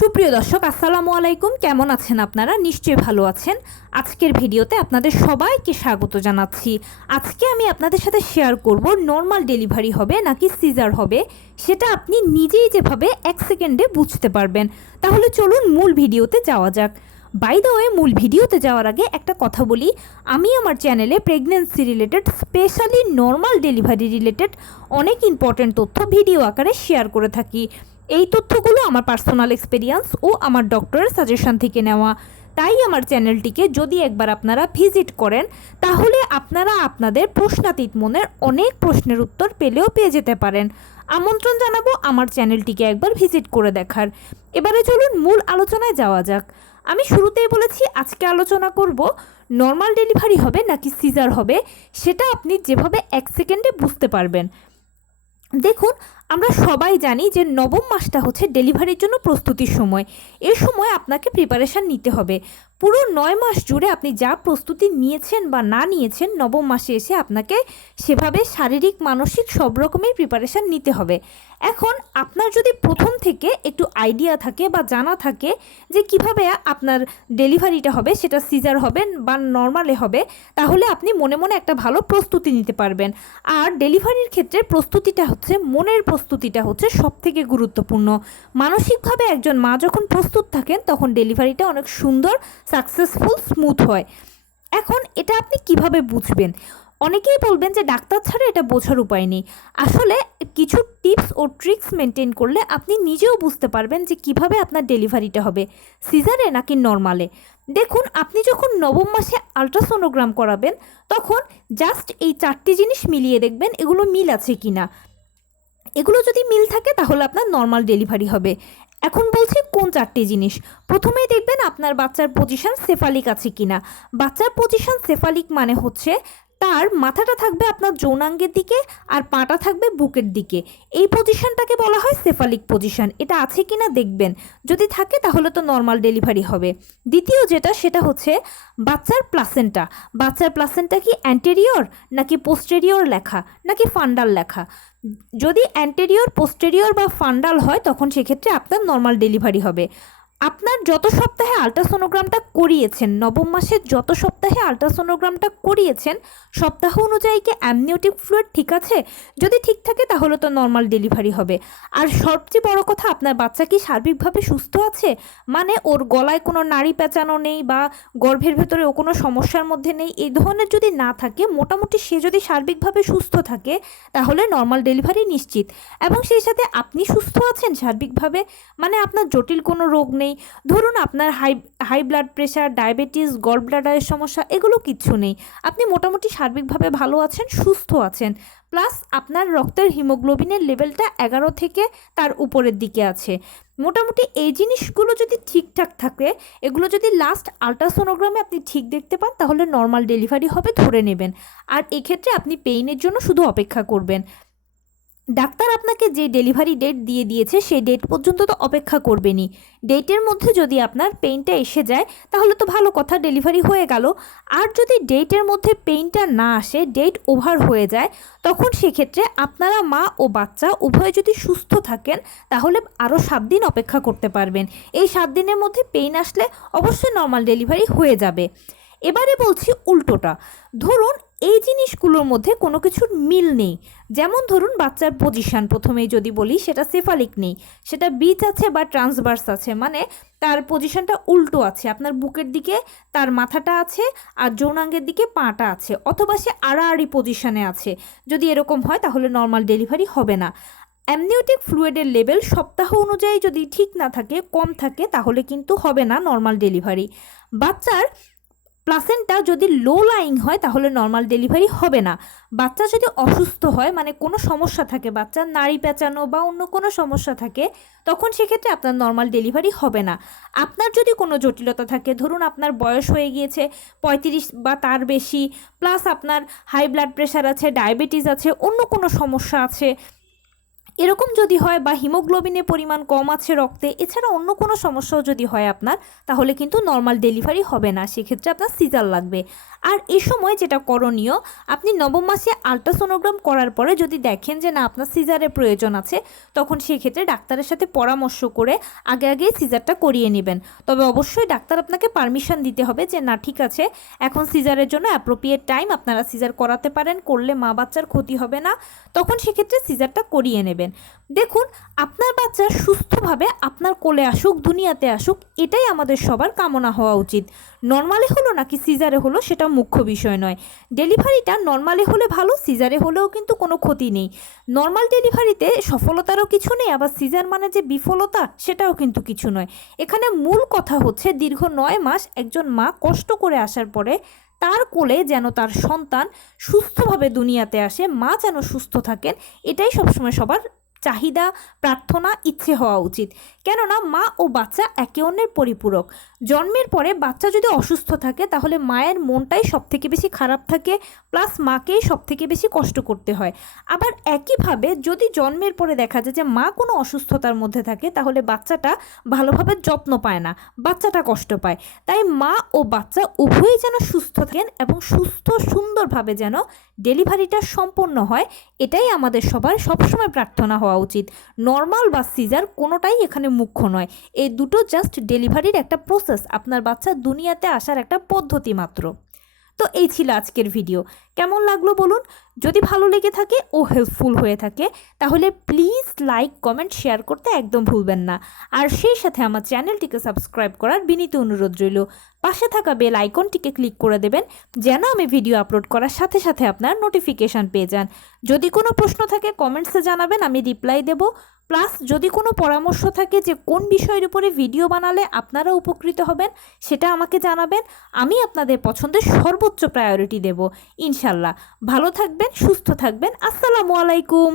সুপ্রিয় দর্শক, আসসালামু আলাইকুম। কেমন আছেন আপনারা? নিশ্চয়ই ভালো আছেন। আজকের ভিডিওতে আপনাদের সবাইকে স্বাগত জানাচ্ছি। আজকে আমি আপনাদের সাথে শেয়ার করব নর্মাল ডেলিভারি হবে নাকি সিজার হবে, সেটা আপনি নিজেই যেভাবে 1 সেকেন্ডে বুঝতে পারবেন। তাহলে চলুন মূল ভিডিওতে যাওয়া যাক। বাই দ্য ওয়ে, মূল ভিডিওতে যাওয়ার আগে একটা কথা বলি, আমি আমার চ্যানেলে pregnancy related, specially normal delivery related অনেক ইম্পর্টেন্ট তথ্য ভিডিও আকারে শেয়ার করে থাকি। এই তথ্যগুলো আমার পার্সোনাল এক্সপেরিয়েন্স ও আমার ডক্টরের সাজেশন থেকে নেওয়া। তাই আমার চ্যানেলটিকে যদি একবার আপনারা ভিজিট করেন, তাহলে আপনারা আপনাদের প্রশ্নাতীত মনের অনেক প্রশ্নের উত্তর পেয়ে যেতে পারেন। আমন্ত্রণ জানাবো আমার চ্যানেলটিকে একবার ভিজিট করে দেখার। এবারে চলুন মূল আলোচনায় যাওয়া যাক। আমি শুরুতেই বলেছি আজকে আলোচনা করব নর্মাল ডেলিভারি হবে নাকি সিজার হবে, সেটা আপনি যেভাবে 1 সেকেন্ডে বুঝতে পারবেন। দেখুন, আমরা সবাই জানি যে নবম মাসটা হচ্ছে ডেলিভারির জন্য প্রস্তুতির সময়। এর সময় আপনাকে প্রিপারেশান নিতে হবে। পুরো 9 মাস জুড়ে আপনি যা প্রস্তুতি নিয়েছেন বা না নিয়েছেন, নবম মাসে এসে আপনাকে সেভাবে শারীরিক মানসিক সব রকমের প্রিপারেশান নিতে হবে। এখন আপনার যদি প্রথম থেকে একটু আইডিয়া থাকে বা জানা থাকে যে কিভাবে আপনার ডেলিভারিটা হবে, সেটা সিজার হবে বা নর্মালে হবে, তাহলে আপনি মনে মনে একটা ভালো প্রস্তুতি নিতে পারবেন। আর ডেলিভারির ক্ষেত্রে প্রস্তুতিটা হচ্ছে, মনের প্রস্তুতিটা হচ্ছে সবথেকে গুরুত্বপূর্ণ। মানসিকভাবে একজন মা যখন প্রস্তুত থাকেন, তখন ডেলিভারিটা অনেক সুন্দর, সাকসেসফুল, স্মুথ হয়। এখন এটা আপনি কিভাবে বুঝবেন? অনেকেই বলবেন যে ডাক্তার ছাড়া এটা বোঝার উপায় নেই। আসলে কিছু টিপস ও ট্রিক্স মেনটেন করলে আপনি নিজেও বুঝতে পারবেন যে কিভাবে আপনার ডেলিভারিটা হবে, সিজারে নাকি নর্মালে। দেখুন, আপনি যখন নবম মাসে আলট্রাসোনোগ্রাম করাবেন, তখন জাস্ট এই 4টি জিনিস মিলিয়ে দেখবেন এগুলো মিল আছে কিনা। এগুলো যদি মিল থাকে তাহলে আপনার নর্মাল ডেলিভারি হবে। এখন বলছি কোন 4টি জিনিস। প্রথমেই দেখবেন আপনার বাচ্চার পজিশন সেফালিক আছে কিনা। বাচ্চার পজিশন সেফালিক মানে হচ্ছে তার মাথাটা থাকবে আপনার যৌনাঙ্গের দিকে আর পাটা থাকবে বুকের দিকে। এই পজিশনটাকে বলা হয় সেফালিক পজিশন। এটা আছে কিনা দেখবেন, যদি থাকে তাহলে তো নর্মাল ডেলিভারি হবে। দ্বিতীয় যেটা, সেটা হচ্ছে বাচ্চার প্লাসেন্টা। বাচ্চার প্লাসেন্টা কি অ্যান্টেরিয়র নাকি পোস্টেরিয়র লেখা নাকি ফান্ডাল লেখা। যদি অ্যান্টেরিয়র, পোস্টেরিয়র বা ফান্ডাল হয়, তখন সেক্ষেত্রে আপনার নর্মাল ডেলিভারি হবে। আপনার যত সপ্তাহে আলট্রাসোনোগ্রামটা করিয়েছেন, নবম মাসের যত সপ্তাহে আলট্রাসোনোগ্রামটা করিয়েছেন, সপ্তাহ অনুযায়ী কি অ্যামনিওটিক ফ্লুইড ঠিক আছে? যদি ঠিক থাকে তাহলে তো নর্মাল ডেলিভারি হবে। আর সবচেয়ে বড় কথা, আপনার বাচ্চা কি সার্বিকভাবে সুস্থ আছে, মানে ওর গলায় কোনো নাড়ি পেঁচানো নেই বা গর্ভের ভেতরে ও কোনো সমস্যার মধ্যে নেই, এই ধরনের যদি না থাকে, মোটামুটি সে যদি সার্বিকভাবে সুস্থ থাকে, তাহলে নর্মাল ডেলিভারি নিশ্চিত। এবং সেই সাথে আপনি সুস্থ আছেন সার্বিকভাবে, মানে আপনার জটিল কোনো রোগ নেই। ধরুন আপনার হাই ব্লাড প্রেশার, ডায়াবেটিস, গল ব্লাডারের সমস্যা, এগুলো কিচ্ছু নেই। আপনি মোটামুটি সার্বিকভাবে ভালো আছেন, সুস্থ আছেন। প্লাস আপনার রক্তের হিমোগ্লোবিনের লেভেলটা 11 থেকে তার উপরের দিকে আছে। মোটামুটি এই জিনিসগুলো যদি ঠিকঠাক থাকে, এগুলো যদি লাস্ট আলট্রাসোনোগ্রামে আপনি ঠিক দেখতে পান, তাহলে নর্মাল ডেলিভারি হবে ধরে নেবেন। আর এক্ষেত্রে আপনি পেইনের জন্য শুধু অপেক্ষা করবেন। ডাক্তার আপনাকে যে ডেলিভারি ডেট দিয়ে দিয়েছে, সেই ডেট পর্যন্ত তো অপেক্ষা করবেনই। ডেটের মধ্যে যদি আপনার পেইনটা এসে যায়, তাহলে তো ভালো কথা, ডেলিভারি হয়ে গেল। আর যদি ডেটের মধ্যে পেইনটা না আসে, ডেট ওভার হয়ে যায়, তখন সেক্ষেত্রে আপনারা মা ও বাচ্চা উভয়ে যদি সুস্থ থাকেন, তাহলে আরও 7 দিন অপেক্ষা করতে পারবেন। এই 7 দিনের মধ্যে পেইন আসলে অবশ্যই নর্মাল ডেলিভারি হয়ে যাবে। এবারে বলছি উল্টোটা। ধরুন এই জিনিসগুলোর মধ্যে কোনো কিছুর মিল নেই। যেমন ধরুন বাচ্চার পজিশন, প্রথমেই যদি বলি, সেটা সেফালিক নেই, সেটা বিচ আছে বা ট্রান্সভার্স আছে, মানে তার পজিশনটা উল্টো আছে। আপনার বুকের দিকে তার মাথাটা আছে আর যৌনাঙ্গের দিকে পাটা আছে, অথবা সে আড়াআড়ি পজিশনে আছে। যদি এরকম হয়, তাহলে নর্মাল ডেলিভারি হবে না। অ্যামনিওটিক ফ্লুইডের লেভেল সপ্তাহ অনুযায়ী যদি ঠিক না থাকে, কম থাকে, তাহলে কিন্তু হবে না নর্মাল ডেলিভারি। বাচ্চার প্লাসেন্টা যদি লো লাইং হয়, তাহলে নর্মাল ডেলিভারি হবে না। বাচ্চা যদি অসুস্থ হয়, মানে কোনো সমস্যা থাকে, বাচ্চার নাড়ি পেঁচানো বা অন্য কোনো সমস্যা থাকে, তখন সেক্ষেত্রে আপনার নর্মাল ডেলিভারি হবে না। আপনার যদি কোনো জটিলতা থাকে, ধরুন আপনার বয়স হয়ে গিয়েছে 35 বা তার বেশি, প্লাস আপনার হাই ব্লাড প্রেশার আছে, ডায়াবেটিস আছে, অন্য কোনো সমস্যা আছে, এরকম যদি হয় বা হিমোগ্লোবিনের পরিমাণ কম আছে রক্তে, এছাড়া অন্য কোনো সমস্যাও যদি হয় আপনার, তাহলে কিন্তু নর্মাল ডেলিভারি হবে না, সেক্ষেত্রে আপনার সিজার লাগবে। আর এই সময় যেটা করণীয়, আপনি নবম মাসে আলট্রাসোনোগ্রাম করার পরে যদি দেখেন যে না আপনার সিজারের প্রয়োজন আছে, তখন সেক্ষেত্রে ডাক্তারের সাথে পরামর্শ করে আগেই সিজারটা করিয়ে নেবেন। তবে অবশ্যই ডাক্তার আপনাকে পারমিশন দিতে হবে যে না ঠিক আছে, এখন সিজারের জন্য অ্যাপ্রোপ্রিয়েট টাইম, আপনারা সিজার করাতে পারেন, করলে মা বাচ্চার ক্ষতি হবে না, তখন সেক্ষেত্রে সিজারটা করিয়ে নেবেন। দেখুন, আপনার বাচ্চা সুস্থভাবে আপনার কোলে আসুক, দুনিয়াতে আসুক, এটাই আমাদের সবার কামনা হওয়া উচিত। নর্মালি হলো নাকি সিজারে হলো সেটা মুখ্য বিষয় নয়। ডেলিভারিটা নর্মালি হলে ভালো, সিজারে হলেও কিন্তু কোনো ক্ষতি নেই। নর্মাল ডেলিভারিতে সফলতারও কিছু নেই, আবার সিজার মানে যে বিফলতা সেটাও কিন্তু কিছু নয়। এখানে মূল কথা হচ্ছে দীর্ঘ 9 মাস একজন মা কষ্ট করে আসার পরে তার কোলে যেন তার সন্তান সুস্থভাবে দুনিয়াতে আসে, মা যেন সুস্থ থাকেন, এটাই সবসময় সবার চাহিদা, প্রার্থনা, ইচ্ছে হওয়া উচিত। কেননা মা ও বাচ্চা একে অন্যের পরিপূরক। জন্মের পরে বাচ্চা যদি অসুস্থ থাকে তাহলে মায়ের মনটাই সবথেকে বেশি খারাপ থাকে, প্লাস মাকেই সবথেকে বেশি কষ্ট করতে হয়। আবার একইভাবে যদি জন্মের পরে দেখা যায় যে মা কোনো অসুস্থতার মধ্যে থাকে, তাহলে বাচ্চাটা ভালোভাবে যত্ন পায় না, বাচ্চাটা কষ্ট পায়। তাই মা ও বাচ্চা উভয়ই যেন সুস্থ থাকেন এবং সুস্থ সুন্দরভাবে যেন ডেলিভারিটা সম্পন্ন হয়, এটাই আমাদের সবার সবসময় প্রার্থনা হওয়া উচিত। নর্মাল বা সিজার কোনোটাই এখানে মুখ্য নয়, এই দুটো জাস্ট ডেলিভারির একটা প্রসেস, আপনার বাচ্চা দুনিয়াতে আসার একটা পদ্ধতি মাত্র। তো এই ছিল আজকের ভিডিও, কেমন লাগলো বলুন। যদি ভালো লেগে থাকে ও হেল্পফুল হয়ে থাকে তাহলে প্লিজ লাইক, কমেন্ট, শেয়ার করতে একদম ভুলবেন না। আর সেই সাথে আমার চ্যানেলটিকে সাবস্ক্রাইব করার বিনীত অনুরোধ রইল। পাশে থাকা বেল আইকনটিকে ক্লিক করে দেবেন যেন আমি ভিডিও আপলোড করার সাথে সাথে আপনার নোটিফিকেশান পেয়ে যান। যদি কোনো প্রশ্ন থাকে কমেন্টসে জানাবেন, আমি রিপ্লাই দেব। প্লাস যদি কোনো পরামর্শ থাকে যে কোন বিষয়ের উপরে ভিডিও বানালে আপনারা উপকৃত হবেন, সেটা আমাকে জানাবেন, আমি আপনাদের পছন্দের সর্বোচ্চ প্রায়োরিটি দেব ইনশাল্লাহ। ভালো থাকবেন, সুস্থ থাকবেন। আসসালামু আলাইকুম।